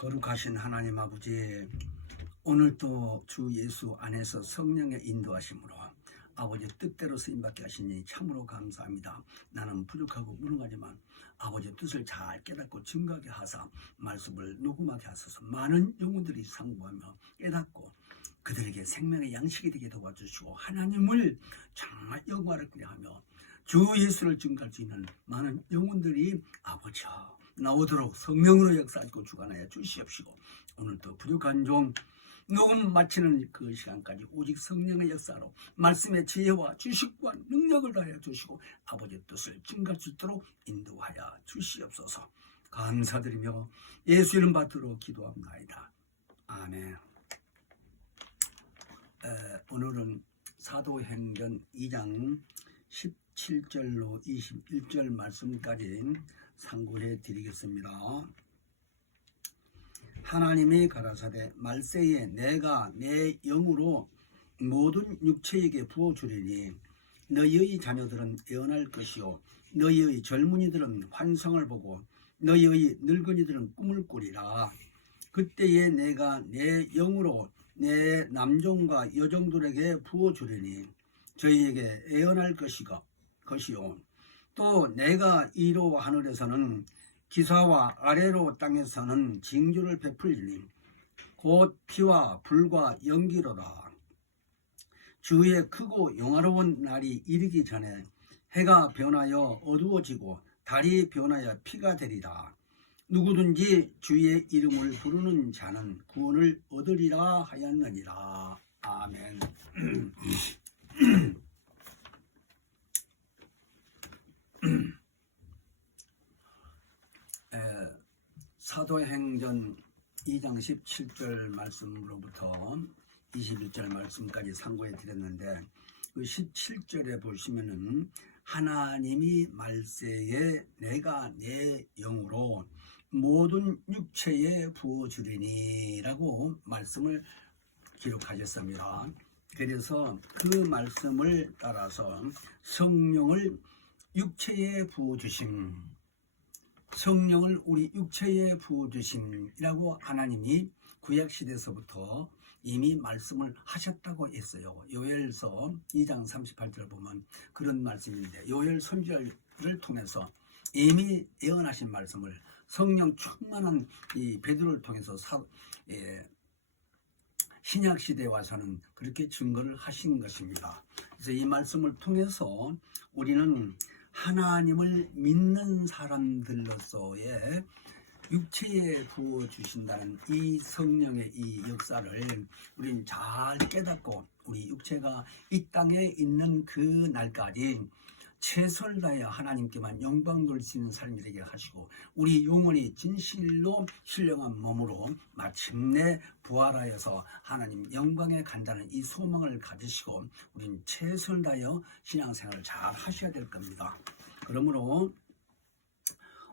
거룩하신 하나님 아버지, 오늘도 주 예수 안에서 성령의 인도하심으로 아버지 뜻대로 쓰임받게 하시니 참으로 감사합니다. 나는 부족하고 무능하지만 아버지 뜻을 잘 깨닫고 증거하게 하사 말씀을 녹음하게 하소서. 많은 영혼들이 상고하며 깨닫고 그들에게 생명의 양식이 되게 도와주시고 하나님을 정말 영광스럽게 하며 주 예수를 증거할 수 있는 많은 영혼들이 아버지 나오도록 성령으로 역사하시고 주관하여 주시옵시고, 오늘도 부족한 종 녹음 마치는 그 시간까지 오직 성령의 역사로 말씀의 지혜와 지식과 능력을 다하여 주시고 아버지의 뜻을 증가할 수 있도록 인도하여 주시옵소서. 감사드리며 예수 이름 받들어 기도합나이다. 아멘. 오늘은 사도행전 2장 17절로 21절 말씀까지 상고해 드리겠습니다. 하나님이 가라사대 말세에 내가 내 영으로 모든 육체에게 부어주리니 너희의 자녀들은 예언할 것이요 너희의 젊은이들은 환상을 보고 너희의 늙은이들은 꿈을 꾸리라. 그때에 내가 내 영으로 내 남종과 여종들에게 부어주리니 저희에게 예언할 것이요 또 내가 이로 하늘에서는 기사와 아래로 땅에서는 징조를 베풀리니 곧 피와 불과 연기로다. 주의 크고 영화로운 날이 이르기 전에 해가 변하여 어두워지고 달이 변하여 피가 되리라. 누구든지 주의 이름을 부르는 자는 구원을 얻으리라 하였느니라. 아멘. 사도행전 2장 17절 말씀으로부터 21절 말씀까지 상고해 드렸는데, 그 17절에 보시면은 하나님이 말세에 내가 내 영으로 모든 육체에 부어주리니 라고 말씀을 기록하셨습니다. 그래서 그 말씀을 따라서 성령을 육체에 부어주심, 성령을 우리 육체에 부어주심이라고 하나님이 구약시대에서부터 이미 말씀을 하셨다고 했어요. 요엘서 2장 38절을 보면 그런 말씀인데, 요엘 선지자를 통해서 이미 예언하신 말씀을 성령 충만한 이 베드로를 통해서 신약시대에 와서는 그렇게 증거를 하신 것입니다. 그래서 이 말씀을 통해서 우리는 하나님을 믿는 사람들로서의 육체에 부어주신다는 이 성령의 이 역사를 우리는 잘 깨닫고 우리 육체가 이 땅에 있는 그 날까지 최선을 다하여 하나님께만 영광 돌리시는 삶이 되게 하시고 우리 영혼이 진실로 신령한 몸으로 마침내 부활하여서 하나님 영광에 간다는 이 소망을 가지시고 우리는 최선을 다하여 신앙생활을 잘 하셔야 될 겁니다. 그러므로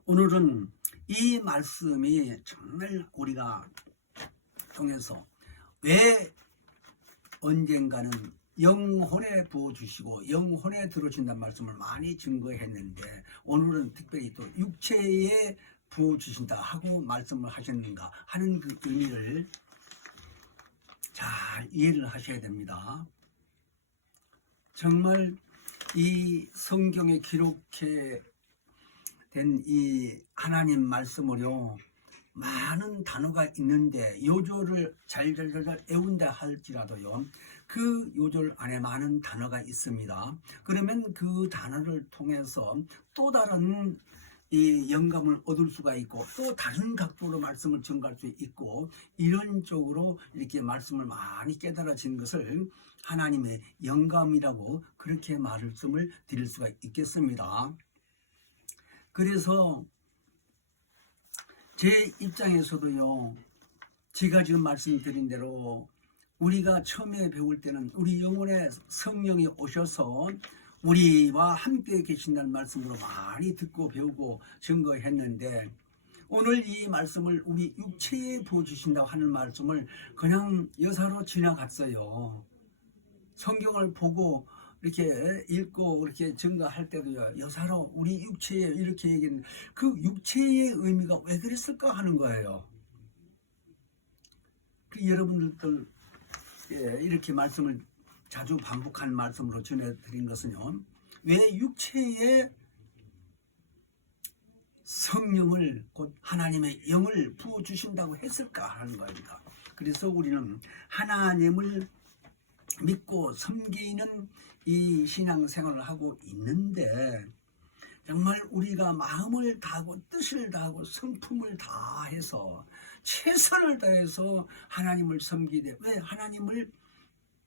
오늘은 이 말씀이 정말 우리가 통해서 왜 언젠가는 영혼에 부어주시고 영혼에 들어주신다는 말씀을 많이 증거했는데, 오늘은 특별히 또 육체에 부어주신다 하고 말씀을 하셨는가 하는 그 의미를 잘 이해를 하셔야 됩니다. 정말 이 성경에 기록해 된 이 하나님 말씀으로 많은 단어가 있는데 요절을 잘 외운다 할지라도요, 그 요절 안에 많은 단어가 있습니다. 그러면 그 단어를 통해서 또 다른 이 영감을 얻을 수가 있고 또 다른 각도로 말씀을 증가할 수 있고, 이런 쪽으로 이렇게 말씀을 많이 깨달아진 것을 하나님의 영감이라고 그렇게 말씀을 드릴 수가 있겠습니다. 그래서 제 입장에서도요, 제가 지금 말씀드린 대로 우리가 처음에 배울 때는 우리 영혼에 성령이 오셔서 우리와 함께 계신다는 말씀으로 많이 듣고 배우고 증거했는데, 오늘 이 말씀을 우리 육체에 부어주신다고 하는 말씀을 그냥 여사로 지나갔어요. 성경을 보고 이렇게 읽고 그렇게 증거할 때도요, 여사로 우리 육체에 이렇게 얘기했는데 그 육체의 의미가 왜 그랬을까 하는 거예요. 여러분들 이렇게 말씀을 자주 반복한 말씀으로 전해드린 것은요, 왜 육체에 성령을 곧 하나님의 영을 부어주신다고 했을까 하는 겁니다. 그래서 우리는 하나님을 믿고 섬기는 이 신앙생활을 하고 있는데, 정말 우리가 마음을 다하고 뜻을 다하고 성품을 다해서 최선을 다해서 하나님을 섬기되, 왜 하나님을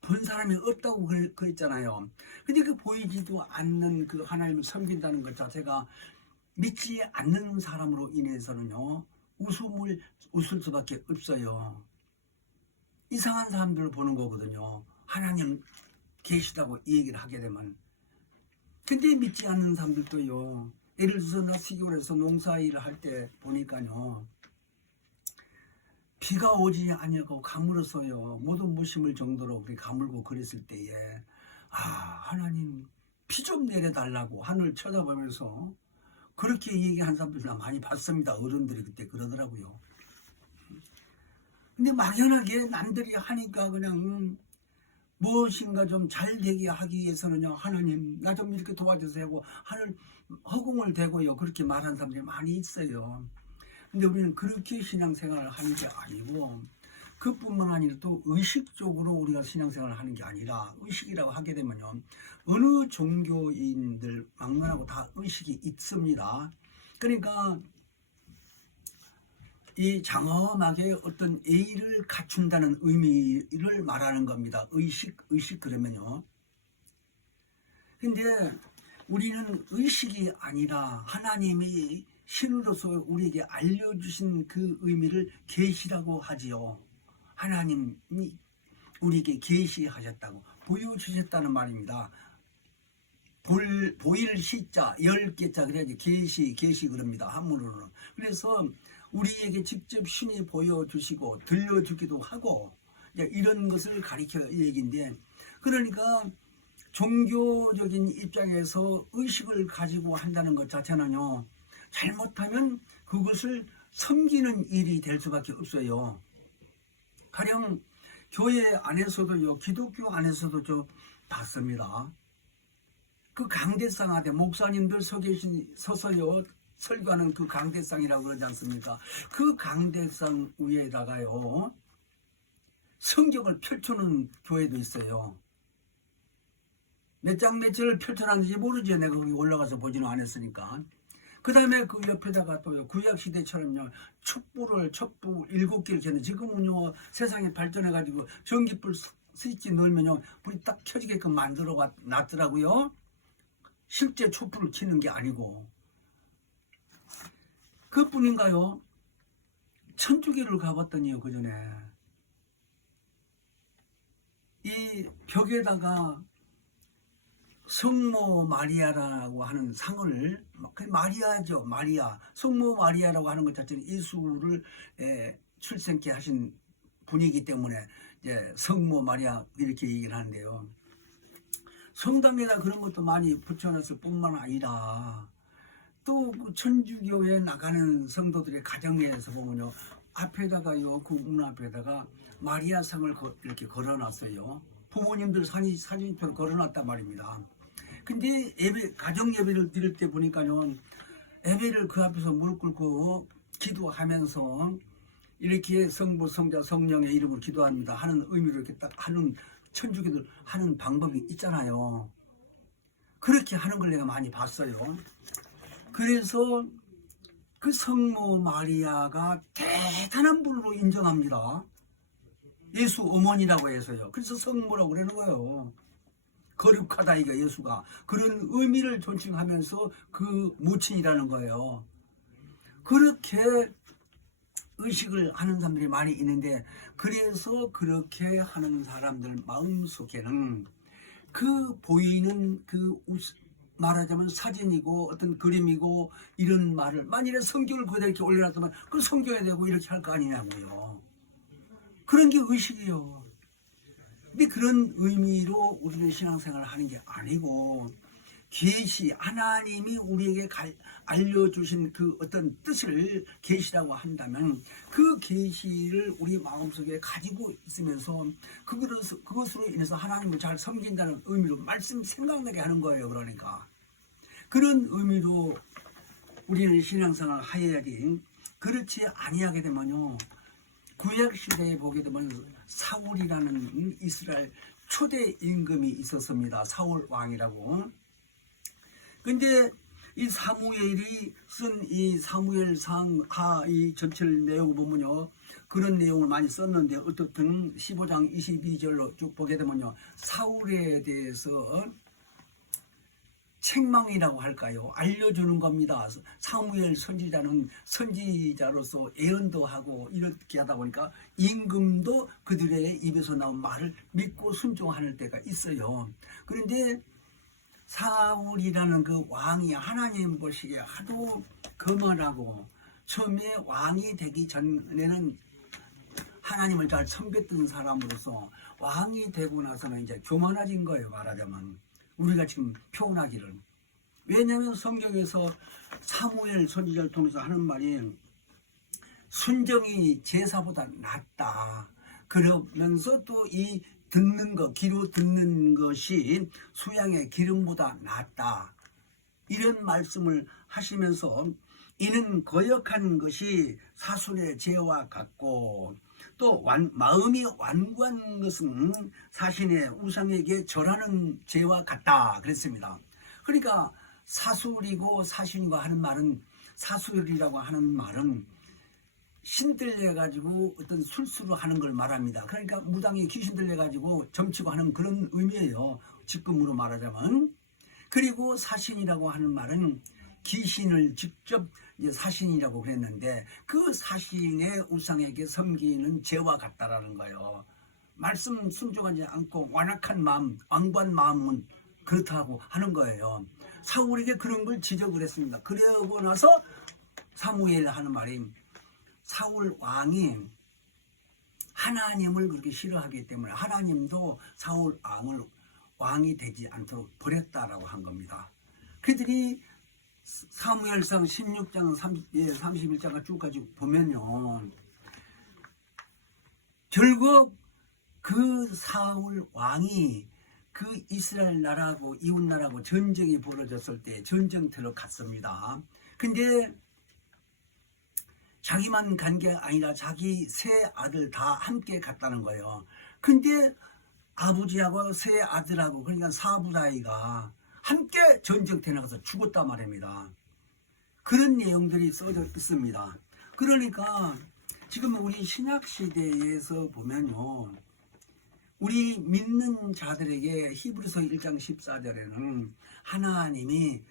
본 사람이 없다고 그랬잖아요. 근데 그 보이지도 않는 그 하나님을 섬긴다는 것 자체가 믿지 않는 사람으로 인해서는요, 웃을 수밖에 없어요. 이상한 사람들을 보는 거거든요. 하나님 계시다고 이 얘기를 하게 되면. 근데 믿지 않는 사람들도요, 예를 들어서 나 시골에서 농사일을 할 때 보니까요, 비가 오지 아니하고 가물어서요, 모든 못 심을 정도로 우리 가물고 그랬을 때에, 하나님 비 좀 내려달라고 하늘 쳐다보면서 그렇게 얘기한 사람들 나 많이 봤습니다. 어른들이 그때 그러더라고요. 근데 막연하게 남들이 하니까 그냥 무엇인가 좀 잘 되게 하기 위해서는요, 하나님 나 좀 이렇게 도와주세요 하고 하늘 허공을 대고요, 그렇게 말하는 사람들이 많이 있어요. 근데 우리는 그렇게 신앙생활을 하는 게 아니고, 그뿐만 아니라 또 의식적으로 우리가 신앙생활을 하는 게 아니라, 의식이라고 하게 되면요, 어느 종교인들 막론하고 다 의식이 있습니다. 그러니까 이 장엄하게 어떤 예의를 갖춘다는 의미를 말하는 겁니다. 의식 그러면요. 근데 우리는 의식이 아니라 하나님이 신으로서 우리에게 알려주신 그 의미를 계시라고 하지요. 하나님이 우리에게 계시하셨다고, 보여주셨다는 말입니다. 보일 시자 10개자 그래야지 계시 그럽니다. 한문으로는. 그래서 우리에게 직접 신이 보여주시고 들려주기도 하고, 이런 것을 가리켜 얘기인데, 그러니까 종교적인 입장에서 의식을 가지고 한다는 것 자체는요, 잘못하면 그것을 섬기는 일이 될 수밖에 없어요. 가령 교회 안에서도요, 기독교 안에서도 저 봤습니다. 그 강대상 아래 목사님들 서서요 설교하는 그 강대상이라고 그러지 않습니까? 그 강대상 위에다가요, 성경을 펼쳐놓은 교회도 있어요. 몇 장 며칠을 펼쳐놨는지 모르죠. 내가 거기 올라가서 보지는 않았으니까. 그 다음에 그 옆에다가 또 구약시대처럼요, 촛불 7개를 켰는데, 지금은요 세상이 발전해가지고 전기불 스위치 넣으면요 불이 딱 켜지게끔 만들어 놨더라고요. 실제 촛불을 켜는 게 아니고. 그뿐인가요? 천주교를 가봤더니요, 그 전에 이 벽에다가 성모 마리아라고 하는 상을, 마리아죠, 마리아, 성모 마리아라고 하는 것 자체는 예수를 출생케 하신 분이기 때문에 이제 성모 마리아 이렇게 얘기를 하는데요, 성당에다 그런 것도 많이 붙여놨을 뿐만 아니라 또 천주교에 나가는 성도들의 가정에서 보면요, 앞에다가요, 그 문 앞에다가 마리아상을 이렇게 걸어놨어요. 부모님들 사진표를 걸어놨단 말입니다. 근데 가정 예배를 드릴 때 보니까요, 예배를 그 앞에서 무릎 꿇고 기도하면서 이렇게 성부, 성자, 성령의 이름으로 기도합니다 하는 의미로 이렇게 딱 하는 천주교들 하는 방법이 있잖아요. 그렇게 하는 걸 내가 많이 봤어요. 그래서 그 성모 마리아가 대단한 분으로 인정합니다. 예수 어머니라고 해서요. 그래서 성모라고 그러는 거예요. 거룩하다, 이거 예수가. 그런 의미를 존칭하면서 그 모친이라는 거예요. 그렇게 의식을 하는 사람들이 많이 있는데, 그래서 그렇게 하는 사람들 마음속에는 그 보이는 그 말하자면 사진이고 어떤 그림이고 이런 말을, 만일에 성경을 거기다 이렇게 올려놨다면 그걸 성경에 대고 이렇게 할 거 아니냐고요. 그런 게 의식이에요. 근데 그런 의미로 우리는 신앙생활을 하는 게 아니고, 계시, 하나님이 우리에게 알려주신 그 어떤 뜻을 계시라고 한다면 그 계시를 우리 마음속에 가지고 있으면서 그것으로 인해서 하나님을 잘 섬긴다는 의미로 말씀 생각나게 하는 거예요. 그러니까 그런 의미로 우리는 신앙생활을 하여야지. 그렇지 아니하게 되면요, 구약 시대에 보게 되면 사울이라는 이스라엘 초대 임금이 있었습니다. 사울 왕이라고. 근데 이 사무엘이 쓴 이 사무엘상 하 이 전체를 내용 보면요, 그런 내용을 많이 썼는데 어떻든 15장 22절로 쭉 보게 되면요, 사울에 대해서 책망이라고 할까요? 알려주는 겁니다. 사무엘 선지자는 선지자로서 예언도 하고 이렇게 하다 보니까 임금도 그들의 입에서 나온 말을 믿고 순종하는 때가 있어요. 그런데 사울이라는 그 왕이 하나님 보시기에 하도 거만하고 처음에 왕이 되기 전에는 하나님을 잘 섬겼던 사람으로서 왕이 되고 나서는 이제 교만해진 거예요. 말하자면 우리가 지금 표현하기를. 왜냐하면 성경에서 사무엘 선지자를 통해서 하는 말이 순정이 제사보다 낫다. 그러면서 또 이 듣는 것, 귀로 듣는 것이 수양의 기름보다 낫다. 이런 말씀을 하시면서 이는 거역한 것이 사술의 죄와 같고 또 마음이 완고한 것은 사신의 우상에게 절하는 죄와 같다 그랬습니다. 그러니까 사술이고 사신이고 하는 말은, 사술이라고 하는 말은 신들 내가지고 어떤 술수로 하는 걸 말합니다. 그러니까 무당이 귀신들 내가지고 점치고 하는 그런 의미예요. 직금으로 말하자면. 그리고 사신이라고 하는 말은 귀신을 직접 이제 사신이라고 그랬는데 그 사신의 우상에게 섬기는 죄와 같다라는 거예요. 말씀 순종하지 않고 완악한 마음, 완고한 마음은 그렇다고 하는 거예요. 사울에게 그런 걸 지적을 했습니다. 그러고 나서 사무엘 하는 말이, 사울 왕이 하나님을 그렇게 싫어하기 때문에 하나님도 사울 왕을 왕이 되지 않도록 버렸다라고 한 겁니다. 그들이 사무엘상 16장 31장을 쭉 가지고 보면요, 결국 그 사울 왕이 그 이스라엘 나라하고 이웃 나라하고 전쟁이 벌어졌을 때 전쟁터로 갔습니다. 근데 자기만 간 게 아니라 자기 세 아들 다 함께 갔다는 거예요. 근데 아버지하고 세 아들하고, 그러니까 사부다이가 함께 전쟁터에 나가서 죽었단 말입니다. 그런 내용들이 써져 있습니다. 그러니까 지금 우리 신약시대에서 보면요, 우리 믿는 자들에게 히브리서 1장 14절에는 하나님이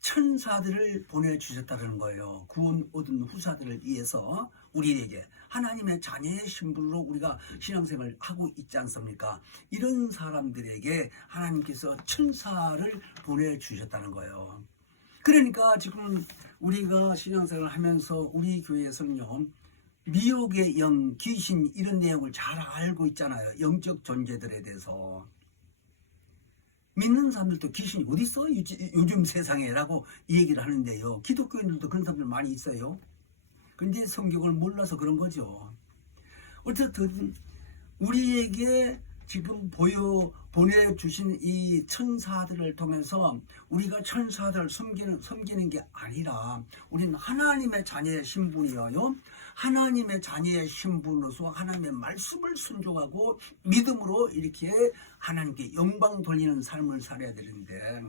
천사들을 보내주셨다는 거예요. 구원 얻은 후사들을 위해서 우리에게 하나님의 자녀의 신분으로 우리가 신앙생활을 하고 있지 않습니까? 이런 사람들에게 하나님께서 천사를 보내주셨다는 거예요. 그러니까 지금 우리가 신앙생활을 하면서 우리 교회에서는요, 미혹의 영, 귀신 이런 내용을 잘 알고 있잖아요. 영적 존재들에 대해서. 믿는 사람들도 귀신이 어디 있어? 요즘 세상에 라고 얘기를 하는데요. 기독교인들도 그런 사람들 많이 있어요. 근데 성경을 몰라서 그런 거죠. 어쨌든 우리에게 지금 보내주신 이 천사들을 통해서 우리가 천사들을 섬기는 게 아니라 우리는 하나님의 자녀의 신분이에요. 하나님의 자녀의 신분으로서 하나님의 말씀을 순종하고 믿음으로 이렇게 하나님께 영광 돌리는 삶을 살아야 되는데,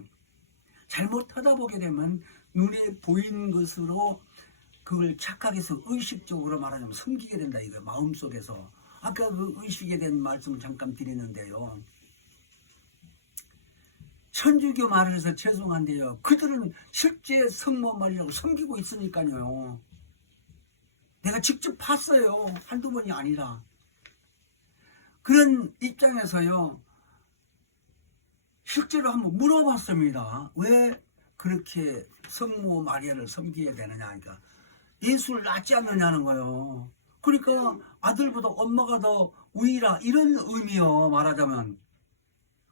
잘못하다 보게 되면 눈에 보이는 것으로 그걸 착각해서 의식적으로 말하자면 섬기게 된다 이거예요. 마음속에서. 아까 그 의식에 대한 말씀을 잠깐 드리는데요, 천주교 말을 해서 죄송한데요, 그들은 실제 성모 마리아를 섬기고 있으니까요. 내가 직접 봤어요. 한두 번이 아니라. 그런 입장에서요, 실제로 한번 물어봤습니다. 왜 그렇게 성모 마리아를 섬겨야 되느냐 하니까 예수를 낳지 않느냐는 거예요. 그러니까 아들보다 엄마가 더 우위라 이런 의미요, 말하자면.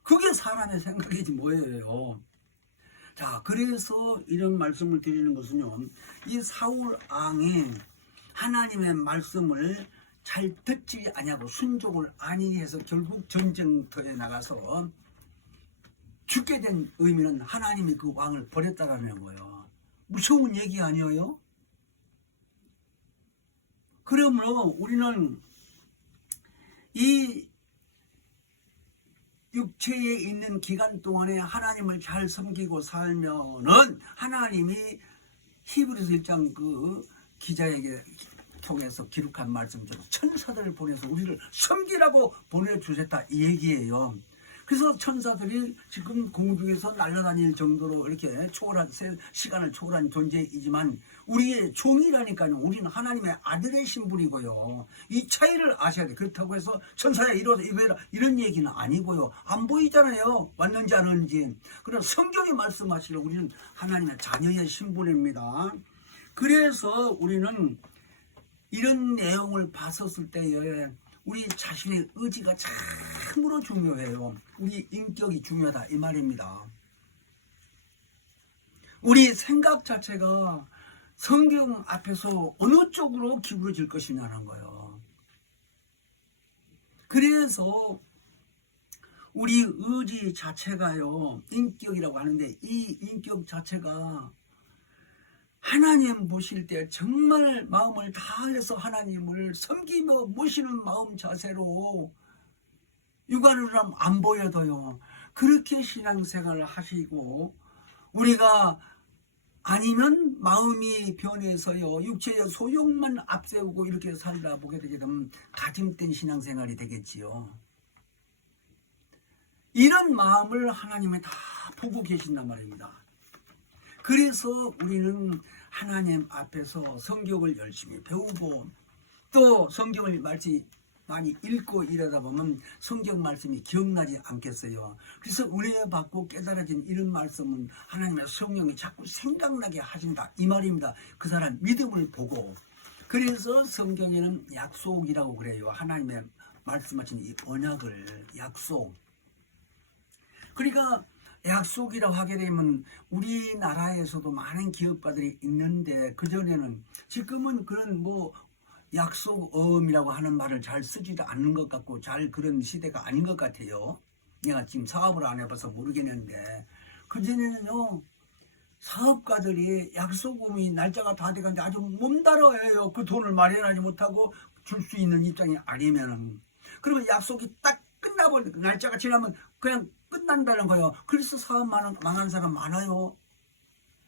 그게 사람의 생각이지 뭐예요. 자, 그래서 이런 말씀을 드리는 것은요, 이 사울 왕이 하나님의 말씀을 잘 듣지 아니하고 순종을 아니해서 결국 전쟁터에 나가서 죽게 된 의미는 하나님이 그 왕을 버렸다라는 거예요. 무서운 얘기 아니에요? 그러므로 우리는 이 육체에 있는 기간 동안에 하나님을 잘 섬기고 살면은 하나님이 히브리서 1장 그 기자에게 통해서 기록한 말씀대로 천사들을 보내서 우리를 섬기라고 보내주셨다 이 얘기예요. 그래서 천사들이 지금 공중에서 날아다닐 정도로 이렇게 초월한 시간을 초월한 존재이지만 우리의 종이라니까요. 우리는 하나님의 아들의 신분이고요. 이 차이를 아셔야 돼. 그렇다고 해서 천사야 이러다 이거라 이런 얘기는 아니고요. 안 보이잖아요. 왔는지 안 왔는지. 그러나 성경이 말씀하시기를 우리는 하나님의 자녀의 신분입니다. 그래서 우리는 이런 내용을 봤었을 때에 우리 자신의 의지가 참으로 중요해요. 우리 인격이 중요하다 이 말입니다. 우리 생각 자체가 성경 앞에서 어느 쪽으로 기울어질 것이냐는 거예요. 그래서 우리 의지 자체가요, 인격이라고 하는데 이 인격 자체가 하나님 보실 때 정말 마음을 다해서 하나님을 섬기며 모시는 마음 자세로 육안으로 하면 안 보여도요. 그렇게 신앙생활을 하시고 우리가 아니면 마음이 변해서요. 육체의 소욕만 앞세우고 이렇게 살다 보게 되게 되면 가짐된 신앙생활이 되겠지요. 이런 마음을 하나님이 다 보고 계신단 말입니다. 그래서 우리는 하나님 앞에서 성경을 열심히 배우고 또 성경을 많이 읽고 이러다 보면 성경 말씀이 기억나지 않겠어요. 그래서 은혜 받고 깨달아진 이런 말씀은 하나님의 성령이 자꾸 생각나게 하신다 이 말입니다. 그 사람 믿음을 보고. 그래서 성경에는 약속이라고 그래요. 하나님의 말씀하신 이 언약을 약속. 그러니까 약속이라고 하게 되면 우리나라에서도 많은 기업가들이 있는데 그전에는 지금은 그런 약속어음이라고 하는 말을 잘 쓰지도 않는 것 같고 잘 그런 시대가 아닌 것 같아요. 내가 지금 사업을 안 해봐서 모르겠는데 그전에는요 사업가들이 약속음이 날짜가 다 돼가는데 아주 몸달아해요. 그 돈을 마련하지 못하고 줄 수 있는 입장이 아니면은 그러면 약속이 딱 끝나버리고 날짜가 지나면 그냥 끝난다는 거예요. 그래서 사업 망한 사람 많아요.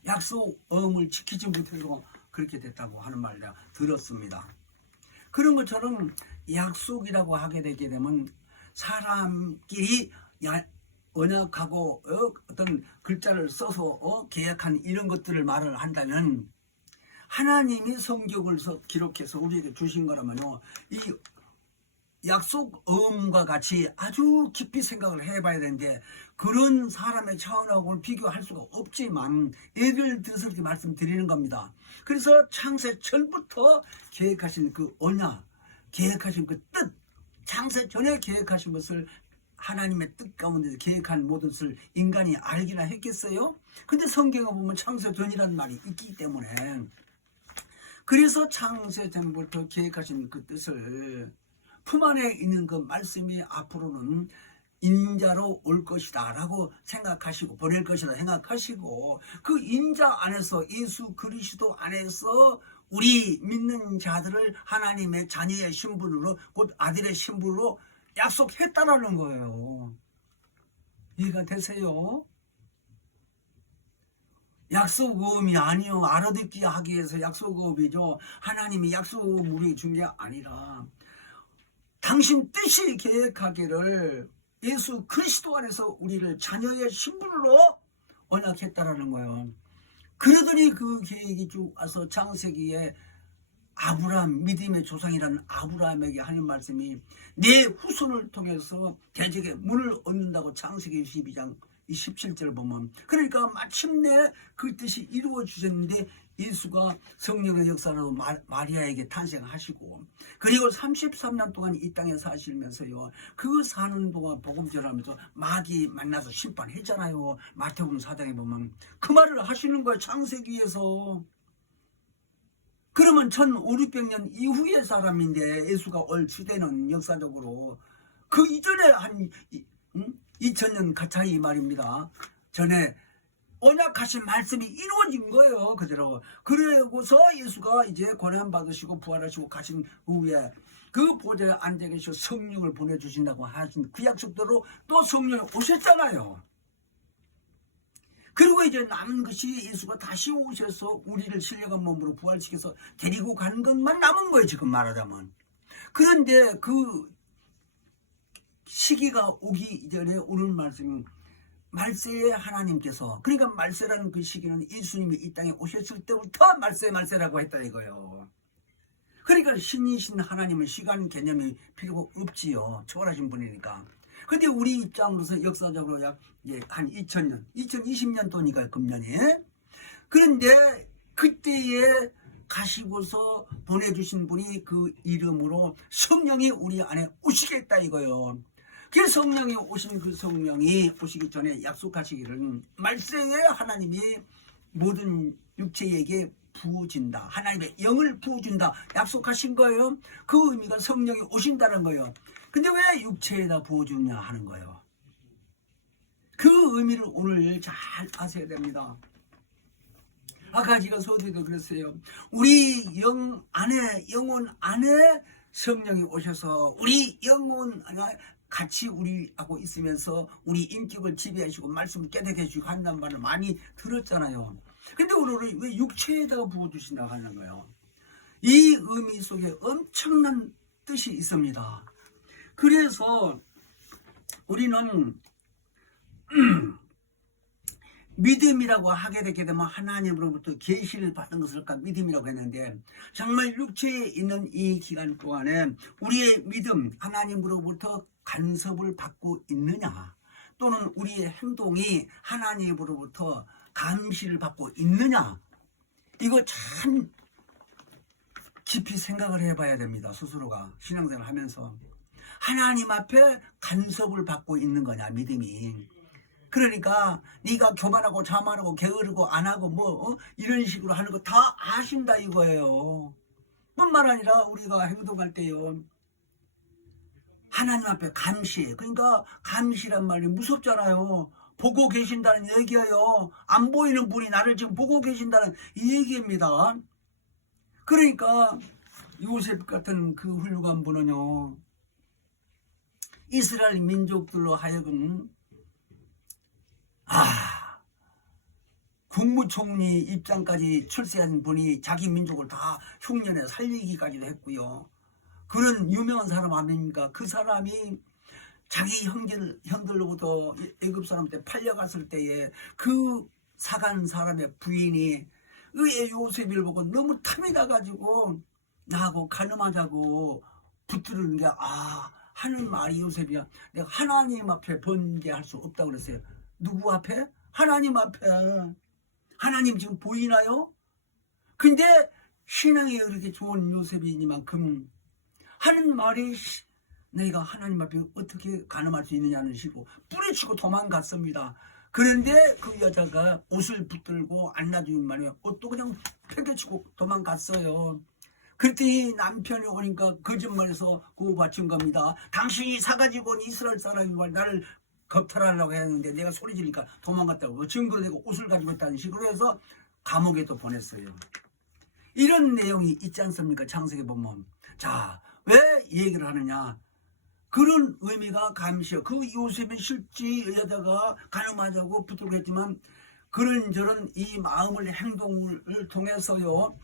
약속음을 지키지 못해서 그렇게 됐다고 하는 말 내가 들었습니다. 그런 것처럼 약속이라고 하게 되게 되면 사람끼리 언약하고 어떤 글자를 써서 계약한 이런 것들을 말을 한다면 하나님이 성경을 기록해서 우리에게 주신 거라면요. 이 약속음과 같이 아주 깊이 생각을 해봐야 되는데 그런 사람의 차원하고는 비교할 수가 없지만 예를 들어서 이렇게 말씀드리는 겁니다. 그래서 창세 전부터 계획하신 그 언약, 계획하신 그 뜻, 창세 전에 계획하신 것을 하나님의 뜻 가운데 계획한 모든 것을 인간이 알기나 했겠어요? 근데 성경에 보면 창세 전이라는 말이 있기 때문에 그래서 창세 전부터 계획하신 그 뜻을 품 안에 있는 그 말씀이 앞으로는 인자로 올 것이다 라고 생각하시고 보낼 것이다 생각하시고 그 인자 안에서 예수 그리스도 안에서 우리 믿는 자들을 하나님의 자녀의 신분으로 곧 아들의 신분으로 약속했다라는 거예요. 이해가 되세요? 약속음이 아니요. 알아듣기 하기 위해서 약속음이죠. 하나님이 약속음 우리에게 준 게 아니라 당신 뜻이 계획하기를 예수 그리스도 안에서 우리를 자녀의 신분으로 언약했다라는 거예요. 그러더니 그 계획이 쭉 와서 창세기에 아브라함 믿음의 조상이라는 아브라함에게 하는 말씀이 내 후손을 통해서 대적의 문을 얻는다고 창세기 22장 27절을 보면 그러니까 마침내 그 뜻이 이루어지셨는데 예수가 성령의 역사로 마리아에게 탄생하시고 그리고 33년 동안 이 땅에 사시면서요 그 사는 동안 복음 전하면서 마귀 만나서 심판했잖아요. 마태복음 4장에 보면 그 말을 하시는 거예요. 창세기에서. 그러면 1500년 이후의 사람인데 예수가 올 시대는 역사적으로 그 이전에 한 2000년 가차이 말입니다. 전에 언약하신 말씀이 이루어진 거예요. 그대로. 그러고서 예수가 이제 고난 받으시고 부활하시고 가신 후에 그 보좌에 앉아 계셔 성령을 보내주신다고 하신 그 약속대로 또 성령이 오셨잖아요. 그리고 이제 남은 것이 예수가 다시 오셔서 우리를 신령한 몸으로 부활시켜서 데리고 가는 것만 남은 거예요. 지금 말하자면. 그런데 그 시기가 오기 전에 오늘 말씀은 말세의 하나님께서, 그러니까 말세라는 그 시기는 예수님이 이 땅에 오셨을 때부터 말세라고 했다 이거예요. 그러니까 신이신 하나님은 시간 개념이 필요가 없지요. 초월하신 분이니까. 근데 우리 입장으로서 역사적으로 약 한 2000년, 2020년도니까 금년이. 그런데 그때에 가시고서 보내주신 분이 그 이름으로 성령이 우리 안에 오시겠다 이거예요. 그 성령이 오신 그 성령이 오시기 전에 약속하시기를 말세에 하나님이 모든 육체에게 부어진다. 하나님의 영을 부어준다. 약속하신 거예요. 그 의미가 성령이 오신다는 거예요. 근데 왜 육체에다 부어주냐 하는 거예요. 그 의미를 오늘 잘 아셔야 됩니다. 아까 제가 서두에도 그랬어요. 우리 영혼 안에 성령이 오셔서 우리 영혼 안에 같이 우리하고 있으면서 우리 인격을 지배하시고 말씀을 깨닫게 해주시고 한다는 말을 많이 들었잖아요. 근데 오늘은 왜 육체에다가 부어주신다고 하는 거예요. 이 의미 속에 엄청난 뜻이 있습니다. 그래서 우리는 믿음이라고 하게 되게 되면 하나님으로부터 계시를 받은 것을 믿음이라고 했는데 정말 육체에 있는 이 기간 동안에 우리의 믿음, 하나님으로부터 간섭을 받고 있느냐, 또는 우리의 행동이 하나님으로부터 감시를 받고 있느냐, 이거 참 깊이 생각을 해봐야 됩니다. 스스로가 신앙생활을 하면서 하나님 앞에 간섭을 받고 있는 거냐 믿음이. 그러니까 네가 교만하고 자만하고 게으르고 안하고 이런 식으로 하는 거 다 아신다 이거예요. 뿐만 아니라 우리가 행동할 때요 하나님 앞에 감시, 그러니까 감시란 말이 무섭잖아요. 보고 계신다는 얘기예요. 안 보이는 분이 나를 지금 보고 계신다는 이 얘기입니다. 그러니까 요셉 같은 그 훌륭한 분은요 이스라엘 민족들로 하여금 국무총리 입장까지 출세한 분이 자기 민족을 다 흉년에 살리기까지도 했고요. 그런 유명한 사람 아닙니까? 그 사람이 자기 형들로부터 애굽 사람한테 팔려갔을 때에 그 사간 사람의 부인이 의 요셉을 보고 너무 탐이 나가지고 나하고 가늠하자고 붙들는 게 하는 말이 요셉이야. 내가 하나님 앞에 번제할 수 없다고 그랬어요. 누구 앞에? 하나님 앞에. 하나님 지금 보이나요? 근데 신앙이 그렇게 좋은 요셉이니만큼 하는 말이 내가 하나님 앞에 어떻게 가늠할 수 있느냐는 식으로 뿌리치고 도망갔습니다. 그런데 그 여자가 옷을 붙들고 안 놔주는 말이에요. 옷도 그냥 팽개치고 도망갔어요. 그랬더니 남편이 오니까 거짓말해서 구호받친 겁니다. 당신이 사가지고 온 이스라엘 사람이 나를 겁탈하려고 했는데 내가 소리 지르니까 도망갔다고 증거를 대고 옷을 가지고 있다는 식으로 해서 감옥에 또 보냈어요. 이런 내용이 있지 않습니까? 창세기 보면. 자, 왜 이 얘기를 하느냐? 그런 의미가 감시요. 그 요셉의 실제 여자가 가늠하자고 붙들고 했지만 그런저런 이 마음을 행동을 통해서요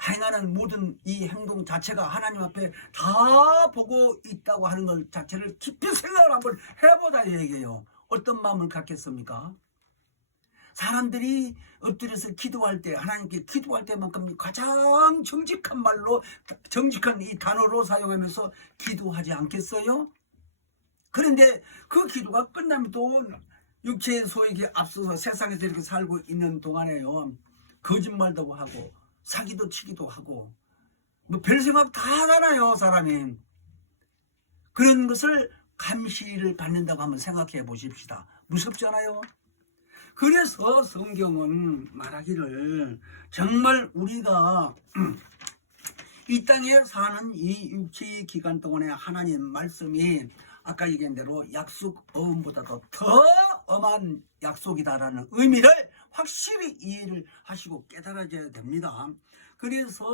행하는 모든 이 행동 자체가 하나님 앞에 다 보고 있다고 하는 것 자체를 깊이 생각을 한번 해보자 이 얘기예요. 어떤 마음을 갖겠습니까? 사람들이 엎드려서 기도할 때 하나님께 기도할 때만큼 가장 정직한 말로 정직한 이 단어로 사용하면서 기도하지 않겠어요? 그런데 그 기도가 끝나면 또 육체의 소에게 앞서서 세상에서 이렇게 살고 있는 동안에요 거짓말도 하고 사기도 치기도 하고 뭐 별 생각 다 하잖아요, 사람이. 그런 것을 감시를 받는다고 한번 생각해 보십시다. 무섭잖아요. 그래서 성경은 말하기를 정말 우리가 이 땅에 사는 이 육체의 기간 동안에 하나님 말씀이 아까 얘기한 대로 약속 어음보다도 더 엄한 약속이다라는 의미를 확실히 이해를 하시고 깨달아져야 됩니다. 그래서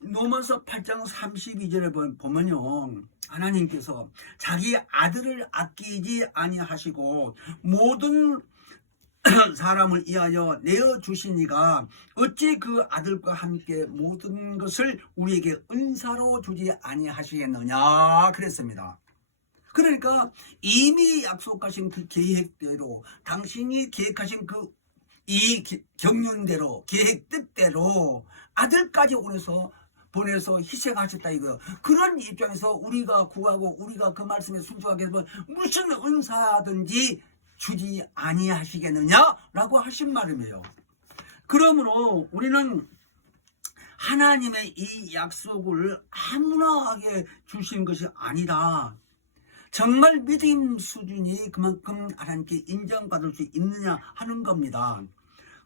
로마서 8장 32절에 보면요, 하나님께서 자기 아들을 아끼지 아니하시고 모든 사람을 위하여 내어 주시니가 어찌 그 아들과 함께 모든 것을 우리에게 은사로 주지 아니하시겠느냐 그랬습니다. 그러니까 이미 약속하신 그 계획대로, 당신이 계획하신 그 이 경륜대로, 계획 뜻대로 아들까지 보내서 희생하셨다 이거요. 그런 입장에서 우리가 구하고 우리가 그 말씀에 순종하게 되면 무슨 은사든지 주지 아니하시겠느냐라고 하신 말이에요. 그러므로 우리는 하나님의 이 약속을 아무나하게 주신 것이 아니다. 정말 믿음 수준이 그만큼 하나님께 인정받을 수 있느냐 하는 겁니다.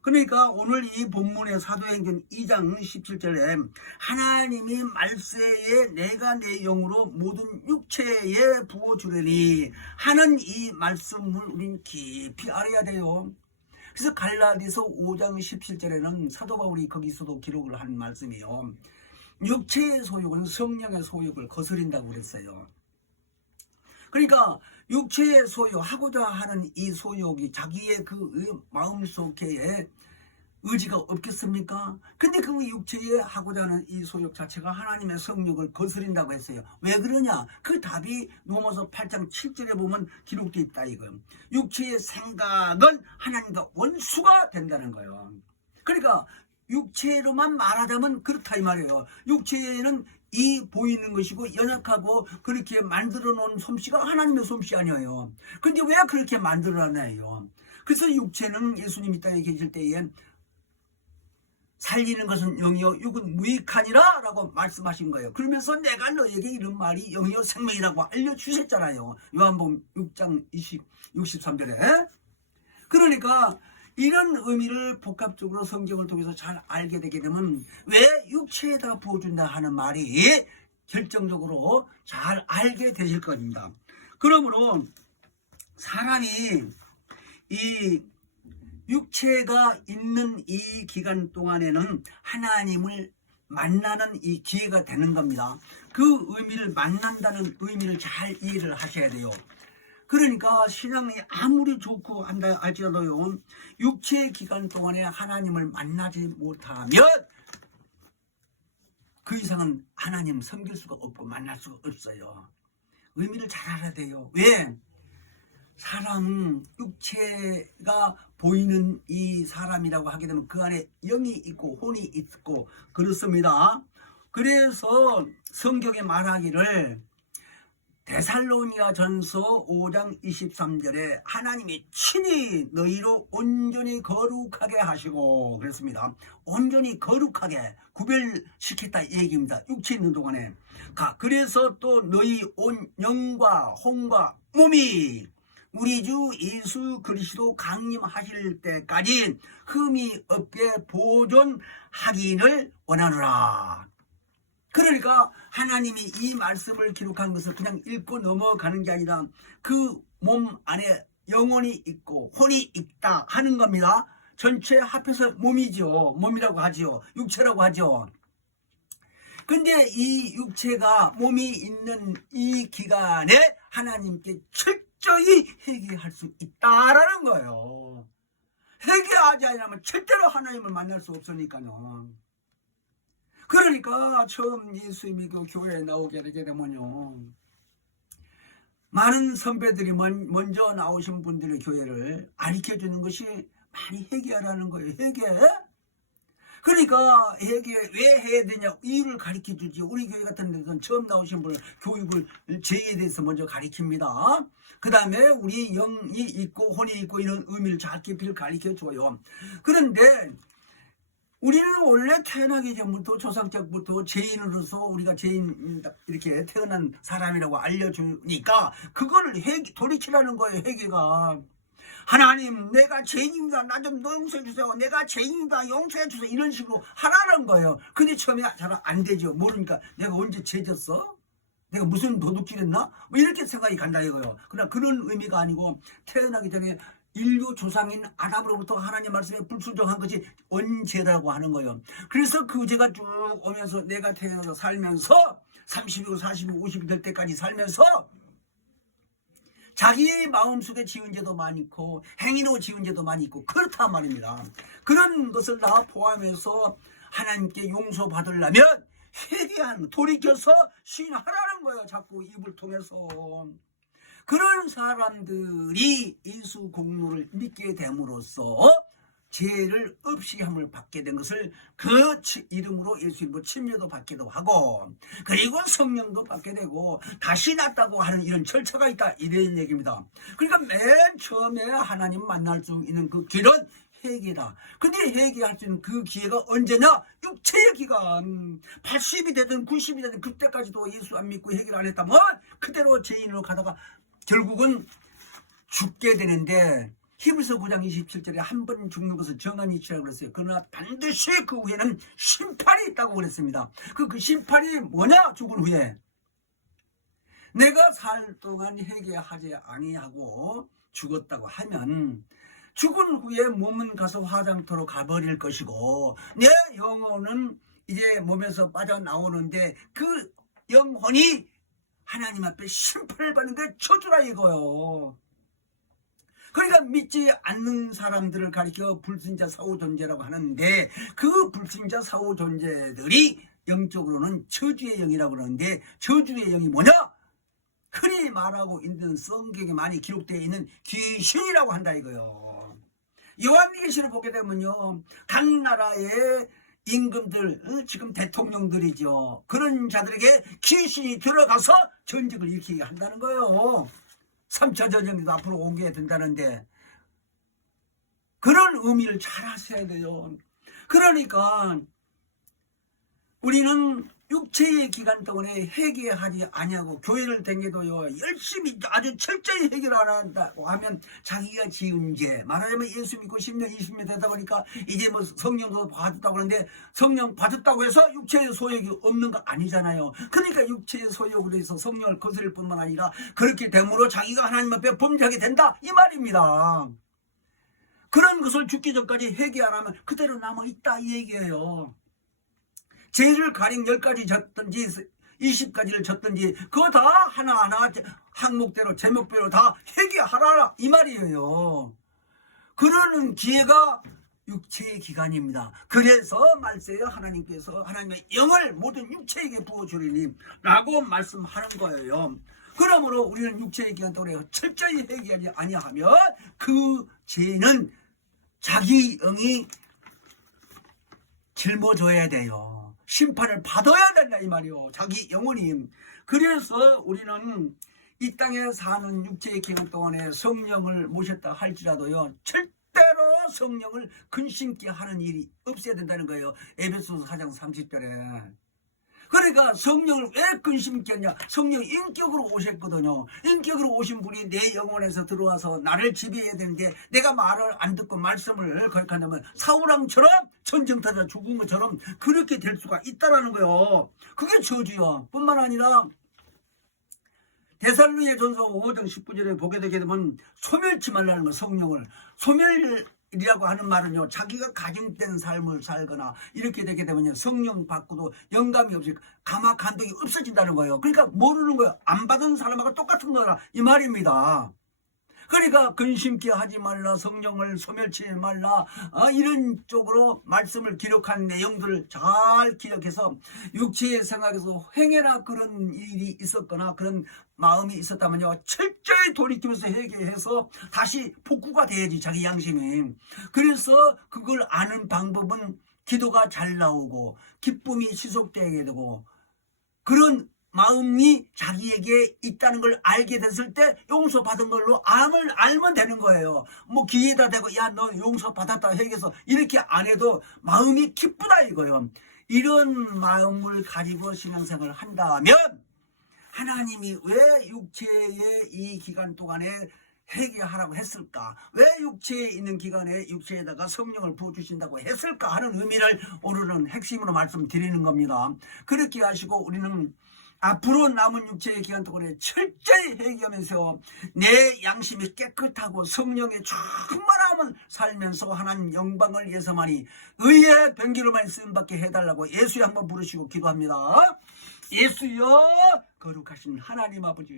그러니까 오늘 이 본문의 사도행전 2장 17절에 하나님이 말세에 내가 내 영으로 모든 육체에 부어주려니 하는 이 말씀을 우린 깊이 알아야 돼요. 그래서 갈라디아서 5장 17절에는 사도 바울이 거기서도 기록을 한 말씀이에요. 육체의 소욕은 성령의 소욕을 거스린다고 그랬어요. 그러니까 육체의 소욕, 하고자 하는 이 소욕이 자기의 그 마음속에 의지가 없겠습니까? 근데 그 육체에 하고자 하는 이 소욕 자체가 하나님의 성욕을 거스린다고 했어요. 왜 그러냐? 그 답이 로마서 8장 7절에 보면 기록되어 있다 이거예요. 육체의 생각은 하나님과 원수가 된다는 거예요. 그러니까 육체로만 말하자면 그렇다 이 말이에요. 육체에는 이 보이는 것이고 연약하고 그렇게 만들어 놓은 솜씨가 하나님의 솜씨 아니에요. 그런데 왜 그렇게 만들어놨나요? 그래서 육체는 예수님 이 땅에 계실 때에 살리는 것은 영이요 육은 무익하니라 라고 말씀하신 거예요. 그러면서 내가 너에게 이런 말이 영이요 생명이라고 알려주셨잖아요. 요한복음 6장 63절에. 그러니까 이런 의미를 복합적으로 성경을 통해서 잘 알게 되게 되면 왜 육체에다 부어준다 하는 말이 결정적으로 잘 알게 되실 겁니다. 그러므로 사람이 이 육체가 있는 이 기간 동안에는 하나님을 만나는 이 기회가 되는 겁니다. 그 의미를 만난다는 의미를 잘 이해를 하셔야 돼요. 그러니까 신앙이 아무리 좋고 한다 할지라도요, 육체의 기간 동안에 하나님을 만나지 못하면 그 이상은 하나님 섬길 수가 없고 만날 수가 없어요. 의미를 잘 알아야 돼요. 왜? 사람은 육체가 보이는 이 사람이라고 하게 되면 그 안에 영이 있고 혼이 있고 그렇습니다. 그래서 성경에 말하기를 데살로니가 전서 5장 23절에 하나님이 친히 너희로 온전히 거룩하게 하시고 그랬습니다. 온전히 거룩하게 구별시켰다 얘기입니다. 육체 있는 동안에. 그래서 또 너희 온 영과 혼과 몸이 우리 주 예수 그리스도 강림하실 때까지 흠이 없게 보존하기를 원하노라. 그러니까 하나님이 이 말씀을 기록한 것을 그냥 읽고 넘어가는 게 아니라 그 몸 안에 영혼이 있고 혼이 있다 하는 겁니다. 전체 합해서 몸이죠. 몸이라고 하죠. 육체라고 하죠. 근데 이 육체가 몸이 있는 이 기간에 하나님께 철저히 회개할 수 있다라는 거예요. 회개하지 않으면 절대로 하나님을 만날 수 없으니까요. 그러니까 처음 예수님이 그 교회에 나오게 되게 되면요, 많은 선배들이 먼저 나오신 분들의 교회를 가르쳐주는 것이 많이 회개하라는 거예요. 회개. 그러니까 회개 왜 해야 되냐 이유를 가르쳐주지. 우리 교회 같은 데서는 처음 나오신 분 교육을 죄에 대해서 먼저 가르칩니다. 그 다음에 우리 영이 있고 혼이 있고 이런 의미를 잘 깊이 가르쳐줘요. 그런데 우리는 원래 태어나기 전부터 조상적부터 죄인으로서 우리가 죄인 이렇게 태어난 사람이라고 알려주니까 그거를 돌이키라는 거예요. 회개가. 하나님, 내가 죄인입니다. 나 좀 용서해 주세요. 내가 죄인이다. 용서해 주세요. 이런 식으로 하라는 거예요. 근데 처음에 잘 안 되죠. 모르니까 내가 언제 죄졌어? 내가 무슨 도둑질 했나? 뭐 이렇게 생각이 간다 이거요. 그러나 그런 의미가 아니고 태어나기 전에 인류 조상인 아담으로부터 하나님 말씀에 불순종한 것이 언제라고 하는 거예요. 그래서 그 죄가 쭉 오면서 내가 태어나서 살면서 30이고 40이고 50이 될 때까지 살면서 자기의 마음속에 지은 죄도 많이 있고 행위로 지은 죄도 많이 있고 그렇단 말입니다. 그런 것을 다 포함해서 하나님께 용서받으려면 회개하는, 돌이켜서 시인하라는 거예요. 자꾸 입을 통해서. 그런 사람들이 예수 공로를 믿게 됨으로써 죄를 없이 함을 받게 된 것을 그 이름으로 예수 이름으로 침례도 받기도 하고 그리고 성령도 받게 되고 다시 났다고 하는 이런 절차가 있다 이런 얘기입니다. 그러니까 맨 처음에 하나님 만날 수 있는 그 길은 회개다. 근데 회개할 수 있는 그 기회가 언제냐? 육체의 기간. 80이 되든 90이 되든 그때까지도 예수 안 믿고 회개를 안 했다면 그대로 죄인으로 가다가 결국은 죽게 되는데 히브리서 9장 27절에 한 번 죽는 것은 정한 이치라고 그랬어요. 그러나 반드시 그 후에는 심판이 있다고 그랬습니다. 그 심판이 뭐냐? 죽은 후에 내가 살 동안 회개하지 아니하고 죽었다고 하면 죽은 후에 몸은 가서 화장터로 가버릴 것이고 내 영혼은 이제 몸에서 빠져나오는데 그 영혼이 하나님 앞에 심판을 받는데 저주라 이거요. 그러니까 믿지 않는 사람들을 가리켜 불신자 사후 존재라고 하는데 그 불신자 사후 존재들이 영적으로는 저주의 영이라고 그러는데 저주의 영이 뭐냐? 흔히 말하고 있는 성경에 많이 기록되어 있는 귀신이라고 한다 이거요. 요한계시를 보게 되면요, 각 나라의 임금들, 지금 대통령들이죠. 그런 자들에게 귀신이 들어가서 전쟁을 일으키게 한다는 거예요. 3차 전쟁도 앞으로 옮겨야 된다는데 그런 의미를 잘 하셔야 돼요. 그러니까 우리는 육체의 기간 동안에 회개하지 아니하고 교회를 다녀도요 열심히 아주 철저히 회개를 안 한다고 하면 자기가 지은 죄, 말하자면 예수 믿고 10년 20년 되다 보니까 이제 뭐 성령도 받았다고 그러는데 성령 받았다고 해서 육체의 소욕이 없는 거 아니잖아요. 그러니까 육체의 소욕으로 해서 성령을 거스릴 뿐만 아니라 그렇게 됨으로 자기가 하나님 앞에 범죄하게 된다 이 말입니다. 그런 것을 죽기 전까지 회개 안 하면 그대로 남아있다 이 얘기예요. 죄를 가령 10가지 졌든지 20가지를 졌든지 그거 다 하나하나 항목대로 제목대로 다 회개하라 이 말이에요. 그러는 기회가 육체의 기간입니다. 그래서 말세에 하나님께서 하나님의 영을 모든 육체에게 부어주리니 라고 말씀하는 거예요. 그러므로 우리는 육체의 기간 동안에 철저히 회개하지 아니하면 그 죄는 자기 영이 짊어져야 돼요. 심판을 받아야 된다 이 말이요. 자기 영혼이. 그래서 우리는 이 땅에 사는 육체의 기간 동안에 성령을 모셨다 할지라도요 절대로 성령을 근심케 하는 일이 없어야 된다는 거예요. 에베소서 4장 30절에. 그러니까 성령을 왜 근심케 하냐? 성령이 인격으로 오셨거든요. 인격으로 오신 분이 내 영혼에서 들어와서 나를 지배해야 되는데 내가 말을 안 듣고 말씀을 거역한다면 사울왕처럼 전쟁터에서 죽은 것처럼 그렇게 될 수가 있다라는 거예요. 그게 저주요. 뿐만 아니라 데살로니가전서 5장 19절에 보게 되게 되면 소멸치 말라는 거. 성령을 소멸이라고 하는 말은요 자기가 가증된 삶을 살거나 이렇게 되게 되면요 성령 받고도 영감이 없이 감화 감동이 없어진다는 거예요. 그러니까 모르는 거예요. 안 받은 사람하고 똑같은 거라 이 말입니다. 그러니까 근심케 하지 말라, 성령을 소멸치 말라, 이런 쪽으로 말씀을 기록한 내용들을 잘 기억해서 육체의 생각에서 행해라 그런 일이 있었거나 그런 마음이 있었다면요 철저히 돌이키면서 회개해서 다시 복구가 돼야지 자기 양심이. 그래서 그걸 아는 방법은 기도가 잘 나오고 기쁨이 지속되게 되고 그런 마음이 자기에게 있다는 걸 알게 됐을 때 용서받은 걸로 암을 알면 되는 거예요. 뭐 귀에다 대고 야 너 용서받았다 해서 이렇게 안 해도 마음이 기쁘다 이거예요. 이런 마음을 가지고 신앙생활을 한다면 하나님이 왜 육체의 이 기간 동안에 회개하라고 했을까? 왜 육체에 있는 기간에 육체에다가 성령을 부어주신다고 했을까 하는 의미를 오늘은 핵심으로 말씀드리는 겁니다. 그렇게 하시고 우리는 앞으로 남은 육체의 기간 동안에 철저히 회개하면서 내 양심이 깨끗하고 성령의 충만함을 살면서 하나님 영광을 위해서만이 의의 병기로만 쓰임받게 해달라고 예수에 한번 부르시고 기도합니다. 예수여 거룩하신 하나님 아버지,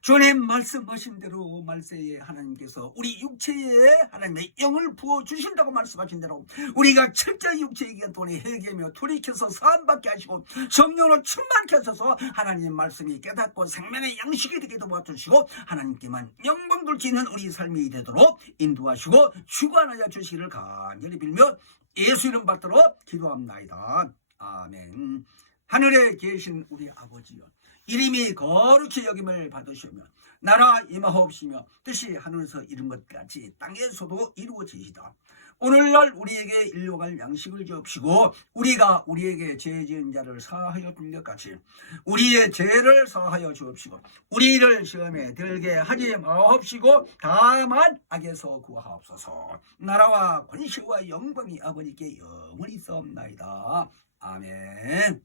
주님 말씀하신 대로 말세에 하나님께서 우리 육체에 하나님의 영을 부어주신다고 말씀하신 대로 우리가 철저히 육체의 기간 동안에 회개하며 돌이켜서 사함받게 하시고 성령으로 충만케 하셔서 하나님 말씀이 깨닫고 생명의 양식이 되게 도와주시고 하나님께만 영광 돌리는 우리 삶이 되도록 인도하시고 주관하여 주시기를 간절히 빌며 예수 이름 받들어 기도합나이다. 아멘. 하늘에 계신 우리 아버지여, 이름이 거룩히 여김을 받으시며 나라 임하옵시며 뜻이 하늘에서 이룬 것 같이 땅에서도 이루어지시다. 오늘날 우리에게 일용할 양식을 주옵시고 우리가 우리에게 죄 지은 자를 사하여 준 것 같이 우리의 죄를 사하여 주옵시고 우리를 시험에 들게 하지 마옵시고 다만 악에서 구하옵소서. 나라와 권세와 영광이 아버지께 영원히 있사옵나이다. 아멘.